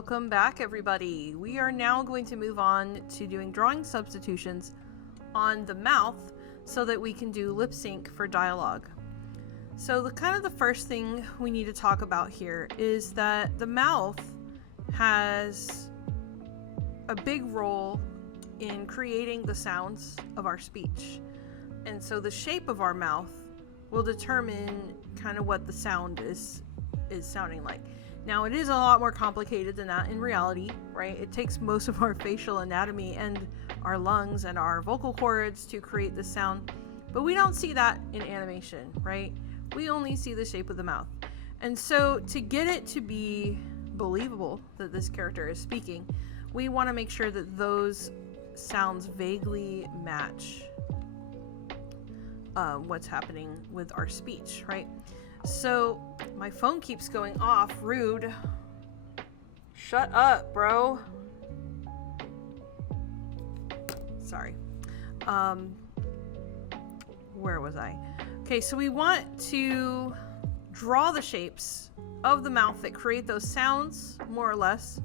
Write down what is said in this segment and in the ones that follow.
Welcome back, everybody. We are now going to move on to doing drawing substitutions on the mouth so that we can do lip sync for dialogue. So the first thing we need to talk about here is that the mouth has a big role in creating the sounds of our speech. And so the shape of our mouth will determine kind of what the sound is sounding like. Now, it is a lot more complicated than that in reality, right? It takes most of our facial anatomy and our lungs and our vocal cords to create the sound, but we don't see that in animation, right? We only see the shape of the mouth. And so to get it to be believable that this character is speaking, we want to make sure that those sounds vaguely match what's happening with our speech, right? So my phone keeps going off. Rude. Shut up, bro. Sorry. Where was I? Okay, so we want to draw the shapes of the mouth that create those sounds, more or less.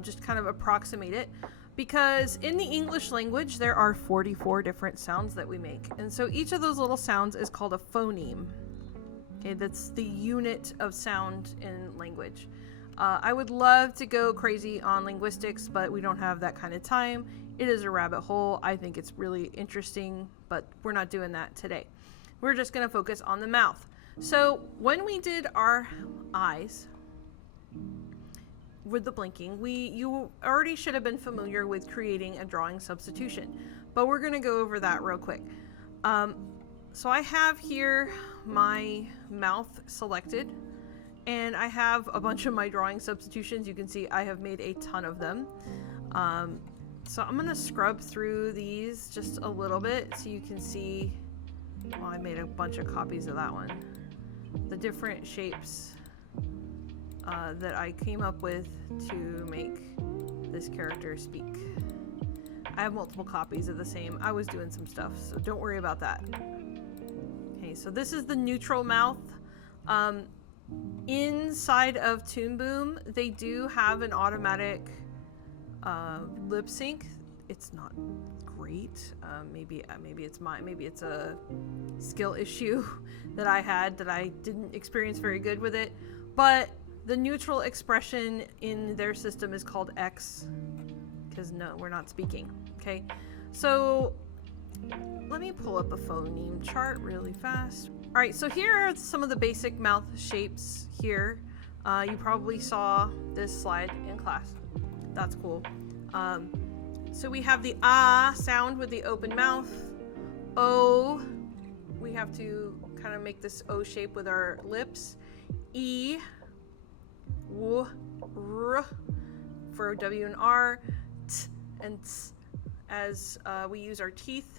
Just kind of approximate it. Because in the English language, there are 44 different sounds that we make. And so each of those little sounds is called a phoneme. Okay, that's the unit of sound in language. I would love to go crazy on linguistics, but we don't have that kind of time. It is a rabbit hole. I think it's really interesting, but we're not doing that today. We're just going to focus on the mouth. So when we did our eyes with the blinking, you already should have been familiar with creating a drawing substitution, but we're going to go over that real quick. So I have here my mouth selected, and I have a bunch of my drawing substitutions. You can see I have made a ton of them. So I'm going to scrub through these just a little bit so you can see, well, I made a bunch of copies of that one, the different shapes that I came up with to make this character speak. I have multiple copies of the same. I was doing some stuff, so don't worry about that. Okay, so this is the neutral mouth. Inside of Toon Boom, they do have an automatic lip sync. It's not great. Maybe it's a skill issue that I had that I didn't experience very good with it. But the neutral expression in their system is called X, because no, we're not speaking. Okay, so let me pull up a phoneme chart really fast. All right, so here are some of the basic mouth shapes here. You probably saw this slide in class. That's cool. So we have the ah sound with the open mouth. O, we have to kind of make this O shape with our lips. E, w, r for W and R, t and ts as we use our teeth.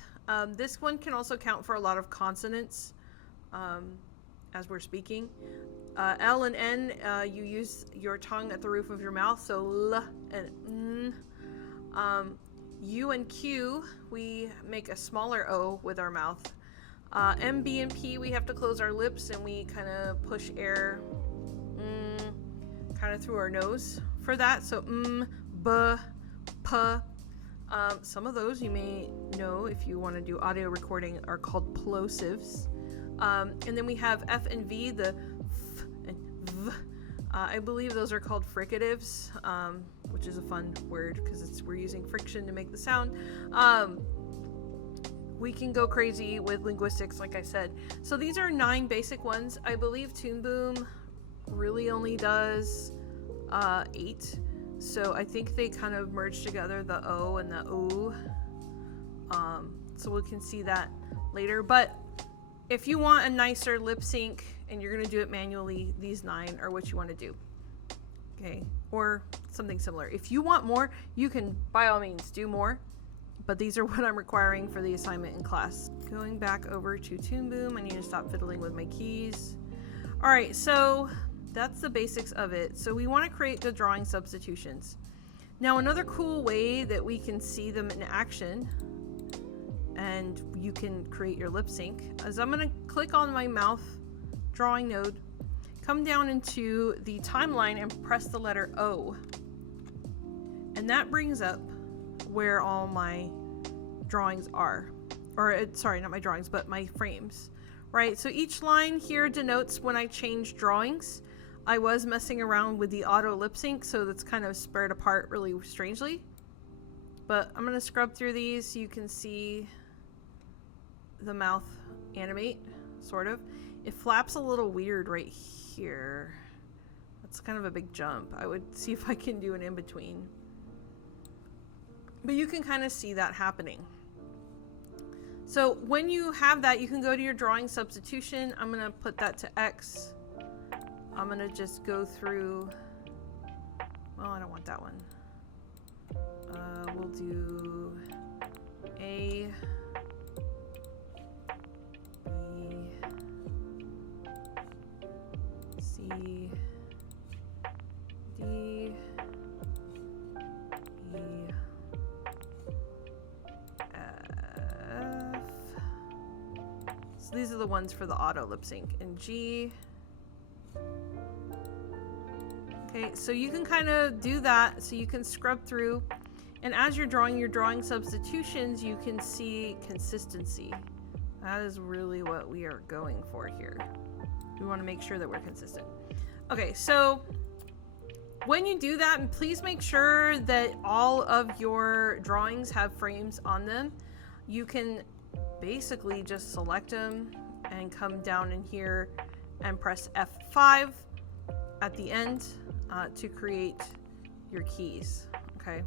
This one can also count for a lot of consonants as we're speaking. L and N, you use your tongue at the roof of your mouth, so L and N. U and Q, we make a smaller O with our mouth. M, B, and P, we have to close our lips and we kind of push air kind of through our nose for that. So B, P. Some of those you may know if you want to do audio recording are called plosives. And then we have F and V, the F and V. I believe those are called fricatives, which is a fun word because we're using friction to make the sound. We can go crazy with linguistics, like I said. So these are 9 basic ones. I believe Toon Boom really only does 8. So I think they kind of merge together the O and the OO. So we can see that later. But if you want a nicer lip sync and you're going to do it manually, these 9 are what you want to do. Okay, or something similar. If you want more, you can by all means do more. But these are what I'm requiring for the assignment in class. Going back over to Toon Boom, I need to stop fiddling with my keys. All right, so that's the basics of it. So we want to create the drawing substitutions. Now, another cool way that we can see them in action, and you can create your lip sync, is I'm going to click on my mouth drawing node, come down into the timeline and press the letter O. And that brings up where all my drawings are. Or, sorry, not my drawings, but my frames. Right, so each line here denotes when I change drawings. I was messing around with the auto lip sync, so that's kind of spread apart really strangely. But I'm going to scrub through these so you can see the mouth animate, sort of. It flaps a little weird right here. That's kind of a big jump. I would see if I can do an in-between. But you can kind of see that happening. So when you have that, you can go to your drawing substitution. I'm going to put that to X. I'm going to just go through, well, I don't want that one. We'll do A, B, C, D, E, F. So these are the ones for the auto lip sync. And G. Okay, so you can kind of do that, so you can scrub through, and as you're drawing your drawing substitutions, you can see consistency. That is really what we are going for here. We want to make sure that we're consistent. Okay, so when you do that, please make sure that all of your drawings have frames on them. You can basically just select them and come down in here and press F5 at the end to create your keys. Okay,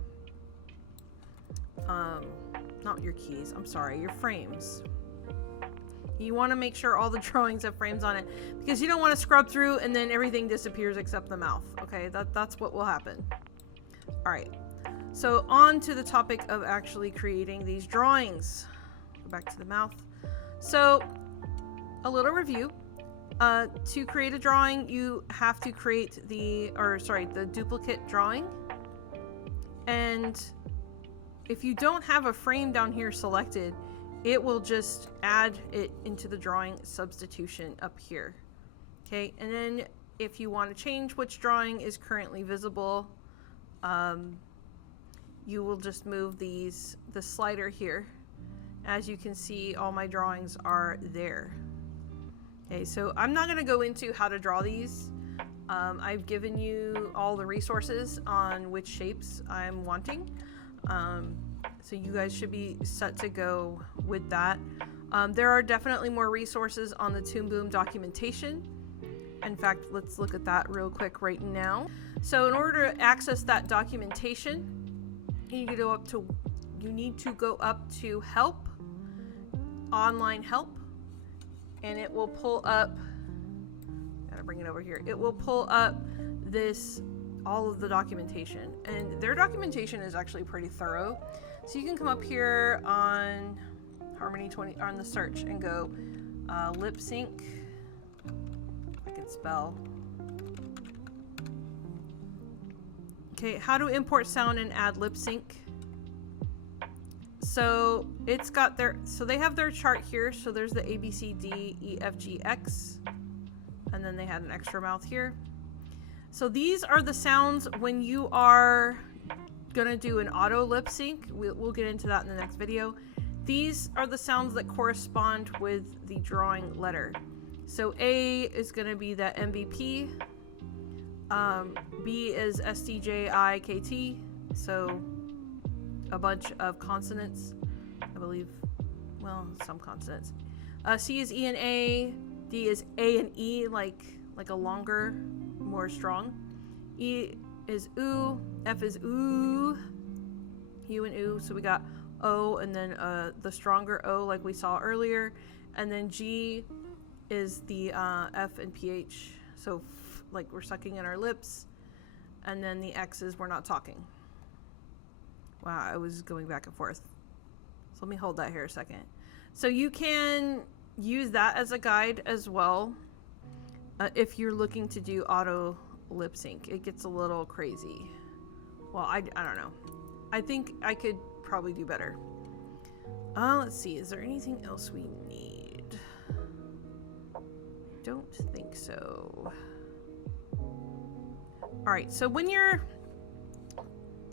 not your keys, I'm sorry, your frames. You want to make sure all the drawings have frames on it, because you don't want to scrub through and then everything disappears except the mouth. Okay, that's what will happen. All right, so on to the topic of actually creating these drawings. Go back to the mouth. So a little review. To create a drawing, you have to create the duplicate drawing. And if you don't have a frame down here selected, it will just add it into the drawing substitution up here. Okay, and then if you want to change which drawing is currently visible, you will just move the slider here. As you can see, all my drawings are there. Okay, so I'm not going to go into how to draw these. I've given you all the resources on which shapes I'm wanting. So you guys should be set to go with that. There are definitely more resources on the Toon Boom documentation. In fact, let's look at that real quick right now. So in order to access that documentation, you need to go up to Help, Online Help, and it will pull up, gotta bring it over here, it will pull up all of the documentation, and their documentation is actually pretty thorough. So you can come up here on Harmony 20 on the search and go lip sync. I can spell. Okay, how to import sound and add lip sync. So it's got they have their chart here. So there's the A, B, C, D, E, F, G, X. And then they had an extra mouth here. So these are the sounds when you are gonna do an auto lip sync. We'll get into that in the next video. These are the sounds that correspond with the drawing letter. So A is gonna be that MVP. B is STJIKT. So a bunch of consonants, I believe. Well, some consonants. C is E and A. D is A and E, like a longer, more strong. E is oo. F is ooh. U and oo. So we got O, and then the stronger O, like we saw earlier. And then G is the F and PH. So like we're sucking in our lips. And then the X's, we're not talking. Wow, I was going back and forth. So let me hold that here a second. So you can use that as a guide as well if you're looking to do auto lip sync. It gets a little crazy. Well, I don't know. I think I could probably do better. Let's see. Is there anything else we need? Don't think so. All right. So when you're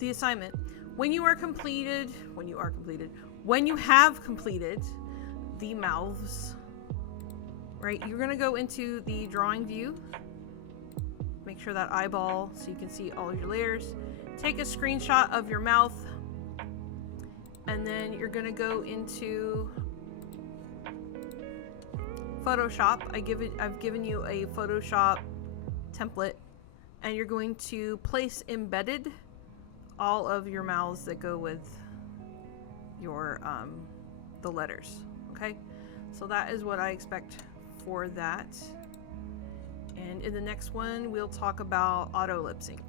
the assignment. When you have completed the mouths, right, you're gonna go into the drawing view, make sure that eyeball so you can see all of your layers, take a screenshot of your mouth, and then you're gonna go into Photoshop. I've given you a Photoshop template, and you're going to place embedded all of your mouths that go with your the letters. Okay, so that is what I expect for that. And in the next one, we'll talk about auto lip sync.